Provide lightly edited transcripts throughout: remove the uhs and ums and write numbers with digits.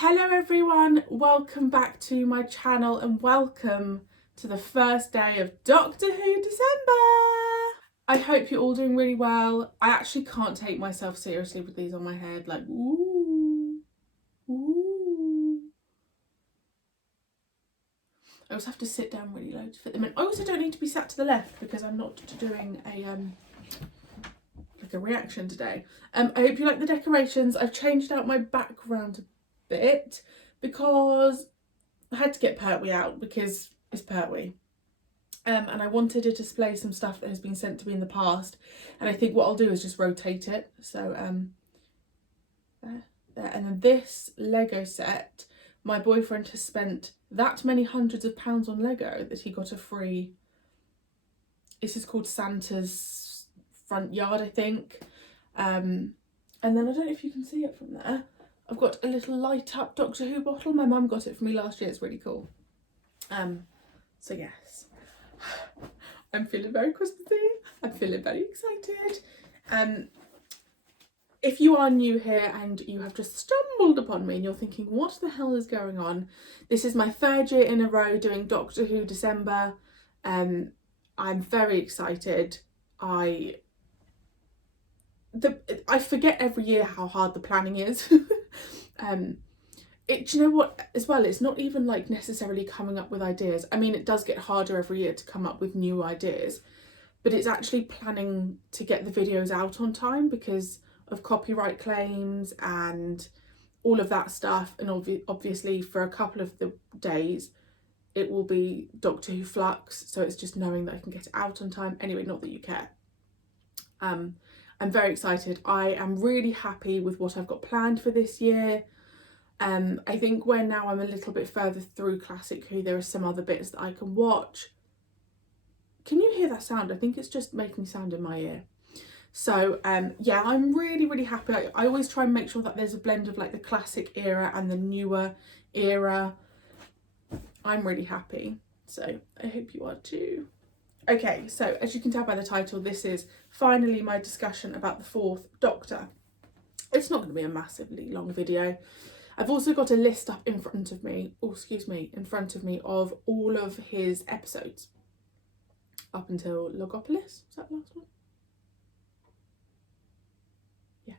Hello everyone, welcome back to my channel and welcome to the first day of Doctor Who December! I hope you're all doing really well. I actually can't take myself seriously with these on my head, like ooh, ooh. I also have to sit down really low to fit them in. I also don't need to be sat to the left because I'm not doing a reaction today. I hope you like the decorations. I've changed out my background a bit because I had to get Pertwee out because it's Pertwee. And I wanted to display some stuff that has been sent to me in the past, and I think what I'll do is just rotate it. So there. And then this Lego set, my boyfriend has spent that many hundreds of pounds on Lego that he got a free. This is called Santa's front yard, I think. And then I don't know if you can see it from there. I've got a little light up Doctor Who bottle. My mum got it for me last year. It's really cool. So yes, I'm feeling very Christmassy. I'm feeling very excited. If you are new here and you have just stumbled upon me and you're thinking, what the hell is going on? This is my third year in a row doing Doctor Who December. I'm very excited. I forget every year how hard the planning is. Do you know what, as well, it's not even like necessarily coming up with ideas. I mean, it does get harder every year to come up with new ideas, but it's actually planning to get the videos out on time because of copyright claims and all of that stuff. And obviously for a couple of the days it will be Doctor Who Flux, so it's just knowing that I can get it out on time. Anyway, not that you care. I'm very excited. I am really happy with what I've got planned for this year. I think when now I'm a little bit further through Classic Who, there are some other bits that I can watch. Can you hear that sound? I think it's just making sound in my ear. So yeah, I'm really happy. I always try and make sure that there's a blend of like the classic era and the newer era. I'm really happy, so I hope you are too. Okay, so as you can tell by the title, this is finally my discussion about the fourth Doctor. It's not going to be a massively long video. I've also got a list up in front of me, of all of his episodes up until Logopolis. Was that the last one? Yeah.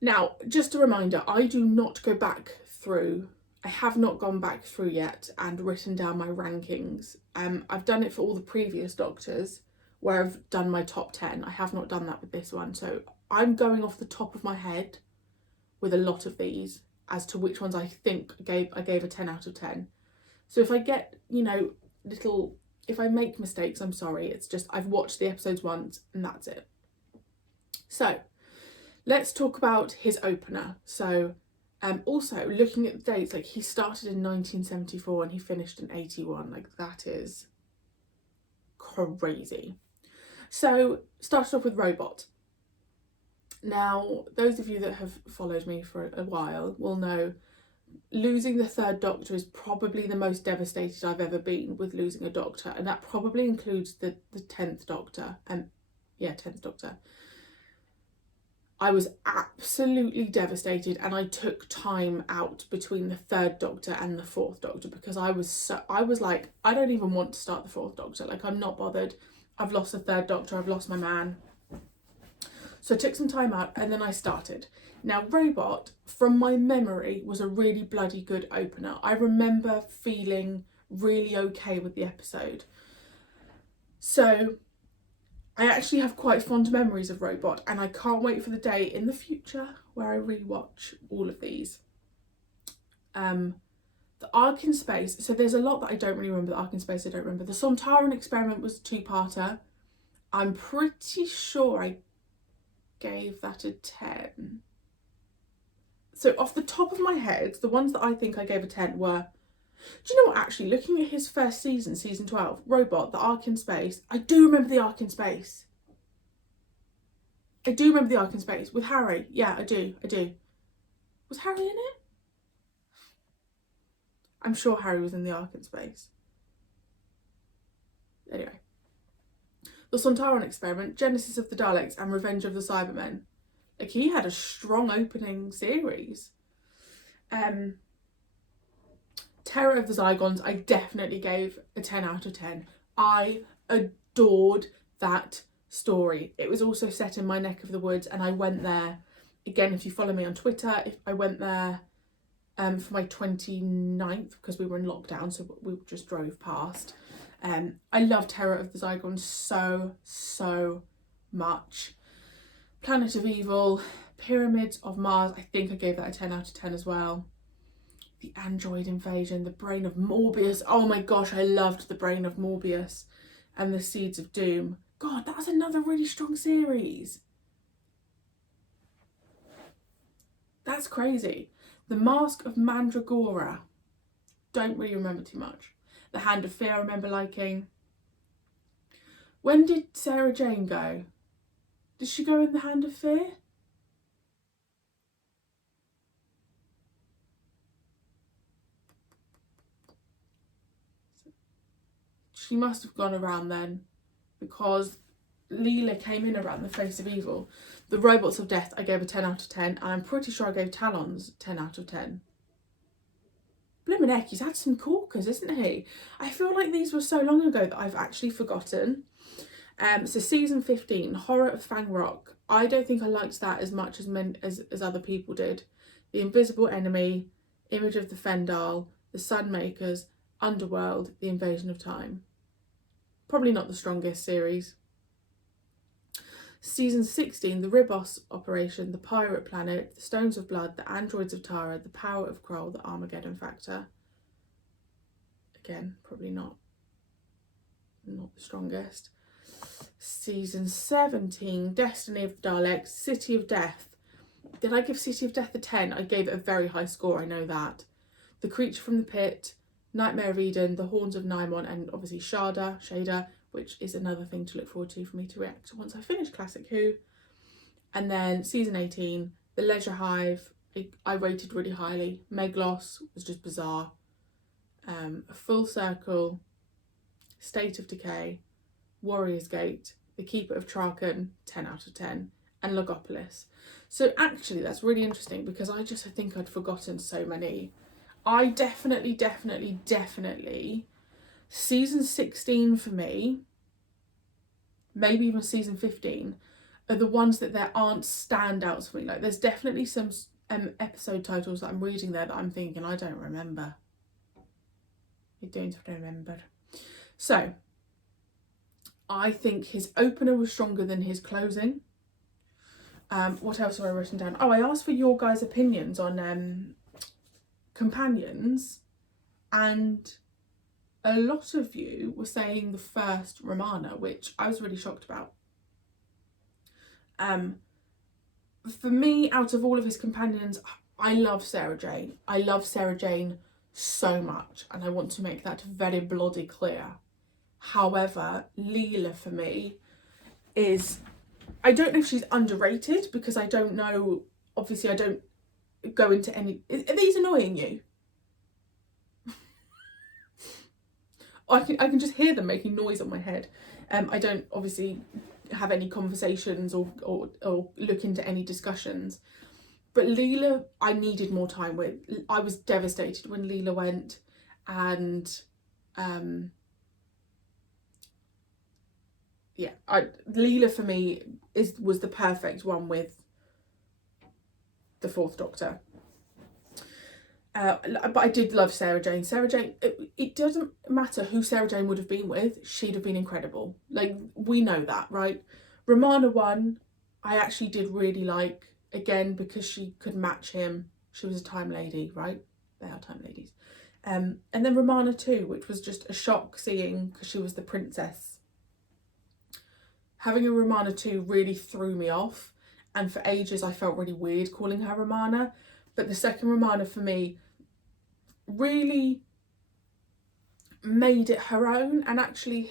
Now, just a reminder, I do not go back through. I have not gone back through yet and written down my rankings. I've done it for all the previous Doctors where I've done my top 10. I have not done that with this one, so I'm going off the top of my head with a lot of these as to which ones I think I gave a 10 out of 10. So if I get, if I make mistakes, I'm sorry. It's just I've watched the episodes once and that's it. So let's talk about his opener. So also looking at the dates, like he started in 1974 and he finished in 81. Like that is crazy. So started off with Robot. Now, those of you that have followed me for a while will know losing the third Doctor is probably the most devastated I've ever been with losing a Doctor, and that probably includes the 10th Doctor. 10th Doctor. I was absolutely devastated, and I took time out between the third Doctor and the fourth Doctor because I was like, I don't even want to start the fourth Doctor. Like, I'm not bothered. I've lost the third Doctor. I've lost my man. So I took some time out and then I started. Now, Robot, from my memory, was a really bloody good opener. I remember feeling really okay with the episode. So I actually have quite fond memories of Robot, and I can't wait for the day in the future where I rewatch all of these. The Ark in Space, so there's a lot that I don't really remember. The Ark in Space I don't remember. The Sontaran Experiment was a two-parter. I'm pretty sure I gave that a 10. So off the top of my head, the ones that I think I gave a 10 were, do you know what, actually, looking at his first season, season 12, Robot, The Ark in Space, I do remember The Ark in Space. I do remember The Ark in Space with Harry. Yeah, I do. Was Harry in it? I'm sure Harry was in The Ark in Space. Anyway. The Sontaran Experiment, Genesis of the Daleks, and Revenge of the Cybermen. Like, he had a strong opening series. Terror of the Zygons, I definitely gave a 10 out of 10. I adored that story. It was also set in my neck of the woods, and I went there, again, if you follow me on Twitter, if I went there for my 29th, because we were in lockdown, so we just drove past. I love Terror of the Zygons so much. Planet of Evil, Pyramids of Mars, I think I gave that a 10 out of 10 as well. The Android Invasion, The Brain of Morbius, oh my gosh, I loved The Brain of Morbius, and The Seeds of Doom. God, that was another really strong series. That's crazy. The Mask of Mandragora, don't really remember too much. The Hand of Fear I remember liking. When did Sarah Jane go? Did she go in The Hand of Fear? She must have gone around then, because Leela came in around The Face of Evil. The Robots of Death I gave a 10 out of 10, and I'm pretty sure I gave Talons 10 out of 10. Blimmin' heck, he's had some corkers, isn't he? I feel like these were so long ago that I've actually forgotten. So season 15, Horror of Fang Rock. I don't think I liked that as much as other people did. The Invisible Enemy, Image of the Fendal, The Sunmakers, Underworld, The Invasion of Time. Probably not the strongest series. Season 16, The Ribos Operation, The Pirate Planet, The Stones of Blood, The Androids of Tara, The Power of Kroll, The Armageddon Factor. Again, probably not the strongest. Season 17, Destiny of the Daleks, City of Death. Did I give City of Death a 10? I gave it a very high score, I know that. The Creature from the Pit, Nightmare of Eden, The Horns of Nimon, and obviously Shader, which is another thing to look forward to for me to react to once I finish Classic Who. And then season 18, The Leisure Hive, I rated really highly. Meglos was just bizarre. Full Circle, State of Decay, Warrior's Gate, The Keeper of Traken, 10 out of 10, and Logopolis. So actually that's really interesting, because I think I'd forgotten so many. I definitely, season 16 for me, maybe even season 15, are the ones that there aren't standouts for me. Like, there's definitely some episode titles that I'm reading there that I'm thinking, I don't remember. I don't remember. So, I think his opener was stronger than his closing. What else have I written down? Oh, I asked for your guys' opinions on companions, and a lot of you were saying the first Romana, which I was really shocked about. For me, out of all of his companions, I love Sarah Jane. I love Sarah Jane so much, and I want to make that very bloody clear. However, Leela for me is, I don't know if she's underrated, because I don't know, obviously I don't go into any, are these annoying you? I can just hear them making noise on my head. I don't obviously have any conversations or look into any discussions. But Leela, I needed more time with. I was devastated when Leela went, and yeah, Leela for me was the perfect one with the Fourth Doctor. But I did love Sarah Jane. Sarah Jane, it doesn't matter who Sarah Jane would have been with, she'd have been incredible. Like, we know that, right? Romana 1, I actually did really like, again, because she could match him. She was a time lady, right? They are time ladies. And then Romana 2, which was just a shock seeing, because she was the princess. Having a Romana 2 really threw me off, and for ages I felt really weird calling her Romana. But the second Romana for me really made it her own, and actually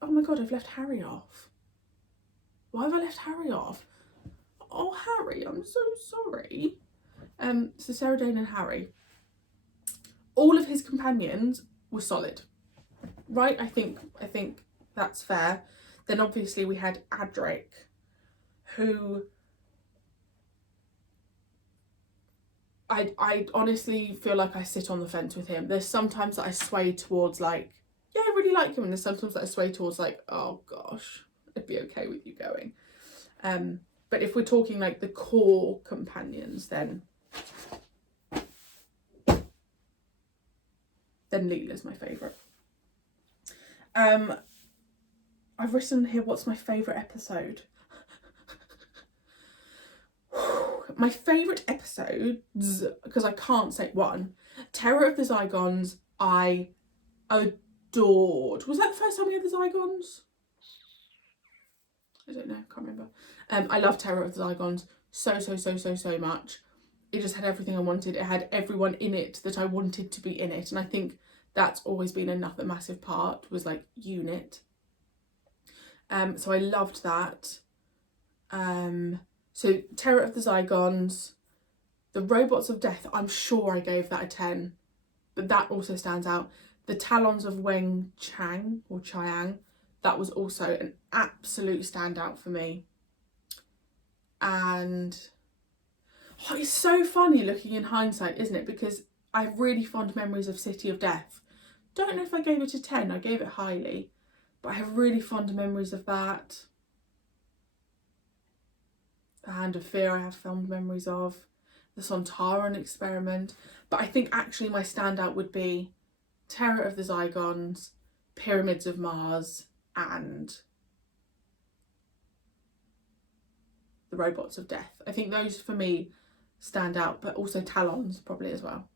oh my god, I've left Harry off. Why have I left Harry off? Oh, Harry, I'm so sorry. So Sarah Jane and Harry, all of his companions were solid, right? I think that's fair. Then obviously we had Adric, who I honestly feel like I sit on the fence with him. There's sometimes that I sway towards like, yeah, I really like him, and there's sometimes that I sway towards like, oh gosh, I'd be okay with you going. But if we're talking like the core companions, then Leela's my favourite. I've written here, what's my favourite episode? My favourite episodes, because I can't say one. Terror of the Zygons, I adored. Was that the first time we had the Zygons? I don't know, can't remember. I love Terror of the Zygons so much. It just had everything I wanted. It had everyone in it that I wanted to be in it, and I think that's always been another massive part, was like unit. So I loved that. So Terror of the Zygons, the Robots of Death, I'm sure I gave that a 10, but that also stands out. The Talons of Weng Chang, or Chiang, that was also an absolute standout for me. And oh, it's so funny looking in hindsight, isn't it? Because I have really fond memories of City of Death. Don't know if I gave it a 10, I gave it highly, but I have really fond memories of that. The Hand of Fear I have fond memories of. The Sontaran Experiment. But I think actually my standout would be Terror of the Zygons, Pyramids of Mars, and the Robots of Death. I think those for me stand out, but also Talons probably as well.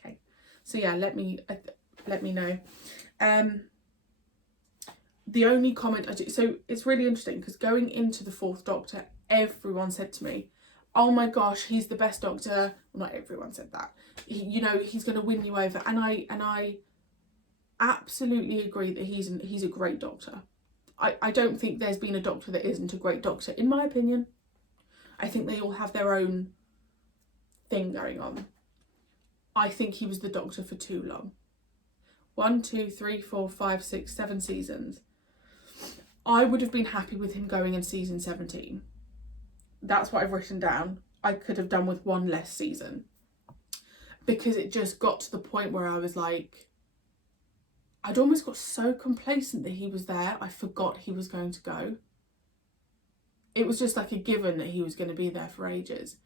Okay, so yeah, let me know. The only comment I do, so it's really interesting because going into the Fourth Doctor, everyone said to me, oh my gosh, he's the best Doctor. Well, not everyone said that. You know, he's going to win you over. And I absolutely agree that he's a great Doctor. I don't think there's been a Doctor that isn't a great Doctor, in my opinion. I think they all have their own thing going on. I think he was the Doctor for too long. 1, 2, 3, 4, 5, 6, 7 seasons. I would have been happy with him going in season 17. That's what I've written down. I could have done with one less season. Because it just got to the point where I was like, I'd almost got so complacent that he was there, I forgot he was going to go. It was just like a given that he was going to be there for ages.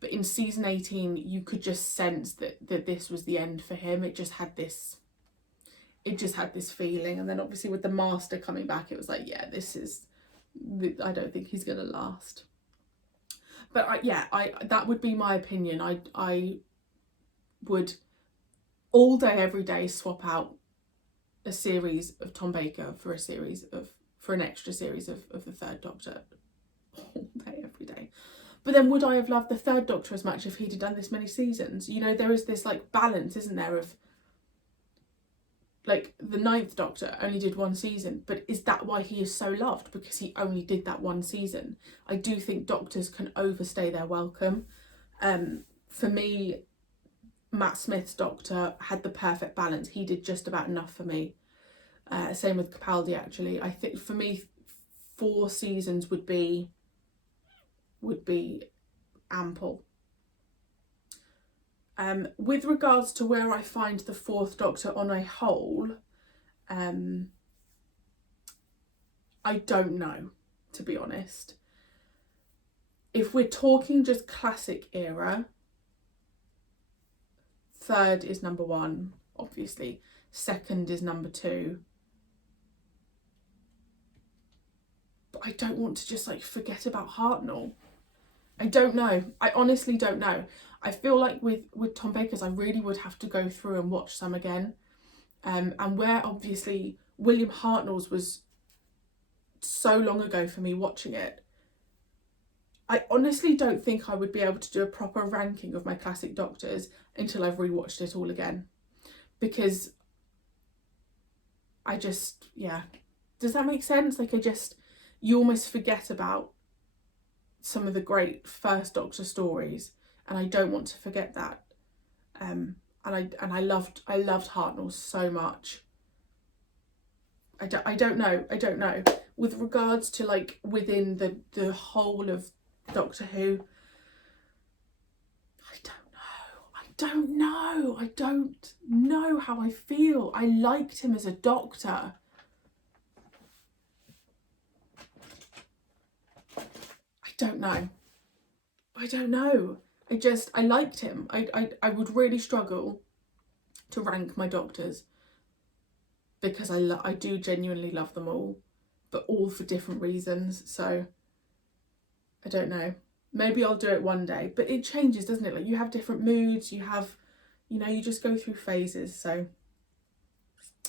But in season 18, you could just sense that this was the end for him. It just had this feeling. And then obviously with the Master coming back, it was like, yeah, I don't think he's going to last. But that would be my opinion. I would all day, every day swap out a series of Tom Baker for an extra series of the Third Doctor. All day, every day. But then would I have loved the Third Doctor as much if he'd done this many seasons? You know, there is this like balance, isn't there, of like the Ninth Doctor only did one season, but is that why he is so loved? Because he only did that one season. I do think Doctors can overstay their welcome. For me, Matt Smith's Doctor had the perfect balance. He did just about enough for me. Same with Capaldi, actually. I think for me, 4 seasons would be ample. With regards to where I find the Fourth Doctor on a whole, I don't know, to be honest. If we're talking just classic era, third is number 1, obviously. Second is number 2. But I don't want to just like forget about Hartnell. I don't know. I honestly don't know. I feel like with Tom Baker's, I really would have to go through and watch some again. And where obviously William Hartnell's was so long ago for me watching it, I honestly don't think I would be able to do a proper ranking of my classic Doctors until I've rewatched it all again. Because I just, yeah. Does that make sense? Like you almost forget about some of the great first Doctor stories, and I don't want to forget that. And I loved Hartnell so much. I don't know. With regards to like within the whole of Doctor Who, I don't know. I don't know how I feel. I liked him as a doctor. I don't know. I liked him. I would really struggle to rank my doctors because I do genuinely love them all, but all for different reasons. So I don't know. Maybe I'll do it one day, but it changes, doesn't it? Like, you have different moods, you have, you know, you just go through phases. So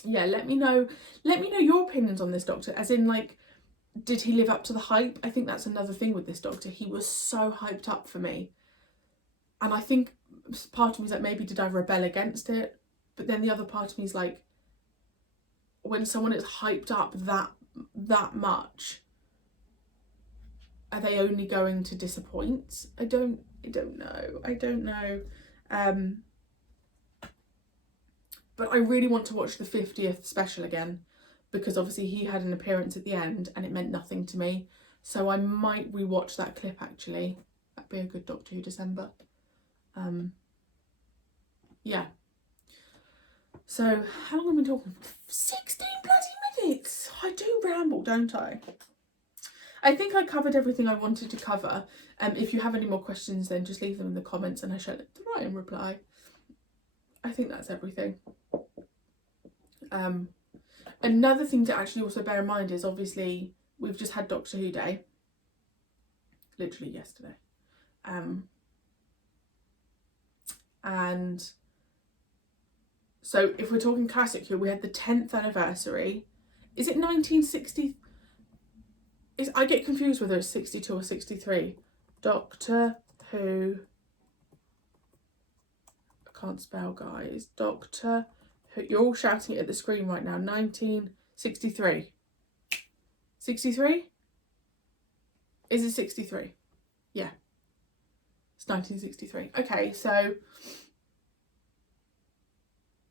yeah, let me know your opinions on this doctor, as in, like, did he live up to the hype? I think that's another thing with this doctor. He was so hyped up for me. And I think part of me is like, maybe did I rebel against it? But then the other part of me is like, when someone is hyped up that much, are they only going to disappoint? I don't know. But I really want to watch the 50th special again, because obviously he had an appearance at the end and it meant nothing to me. So I might rewatch that clip actually. That'd be a good Doctor Who December. Yeah. So how long have I been talking for? 16 bloody minutes. I do ramble, don't I? I think I covered everything I wanted to cover. If you have any more questions, then just leave them in the comments and I shall try and reply. I think that's everything. Another thing to actually also bear in mind is, obviously, we've just had Doctor Who Day, literally yesterday. And so if we're talking classic Who, we had the 10th anniversary. Is it 1960? I get confused whether it's 62 or 63. Doctor Who. I can't spell, guys. Doctor Who. You're all shouting it at the screen right now. 1963. 63? Is it 63? Yeah. It's 1963. Okay, so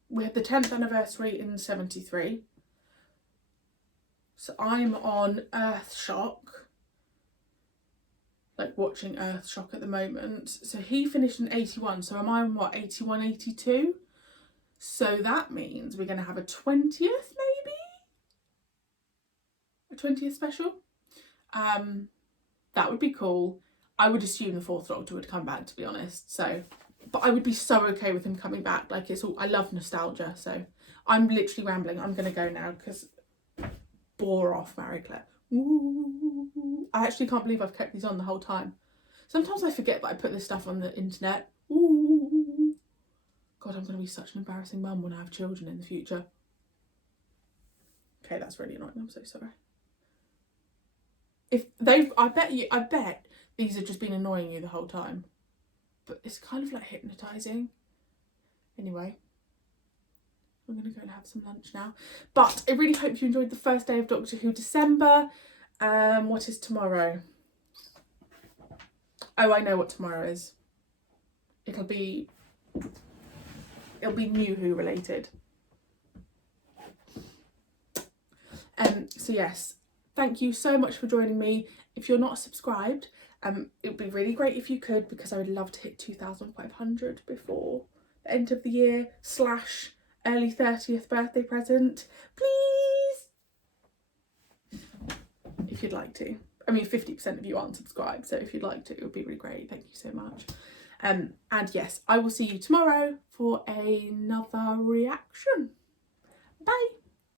we had the 10th anniversary in 73. So I'm on Earthshock, like watching Earthshock at the moment. So he finished in 81, so am I on what, 81, 82? So that means we're going to have a 20th maybe? A 20th special? That would be cool. I would assume the 4th Doctor would come back, to be honest. So, but I would be so okay with him coming back. Like, it's all, I love nostalgia. So I'm literally rambling. I'm going to go now because bore off Marie-Clare. Ooh. I actually can't believe I've kept these on the whole time. Sometimes I forget that I put this stuff on the internet. Ooh. God, I'm going to be such an embarrassing mum when I have children in the future. Okay, that's really annoying. I'm so sorry. I bet these have just been annoying you the whole time. But it's kind of like hypnotising. Anyway, I'm going to go and have some lunch now. But I really hope you enjoyed the first day of Doctor Who December. What is tomorrow? Oh, I know what tomorrow is. It'll be New Who related. So yes, thank you so much for joining me. If you're not subscribed, it would be really great if you could, because I would love to hit 2,500 before the end of the year / early 30th birthday present. Please! If you'd like to. I mean, 50% of you aren't subscribed, so if you'd like to, it would be really great. Thank you so much. And yes, I will see you tomorrow for another reaction.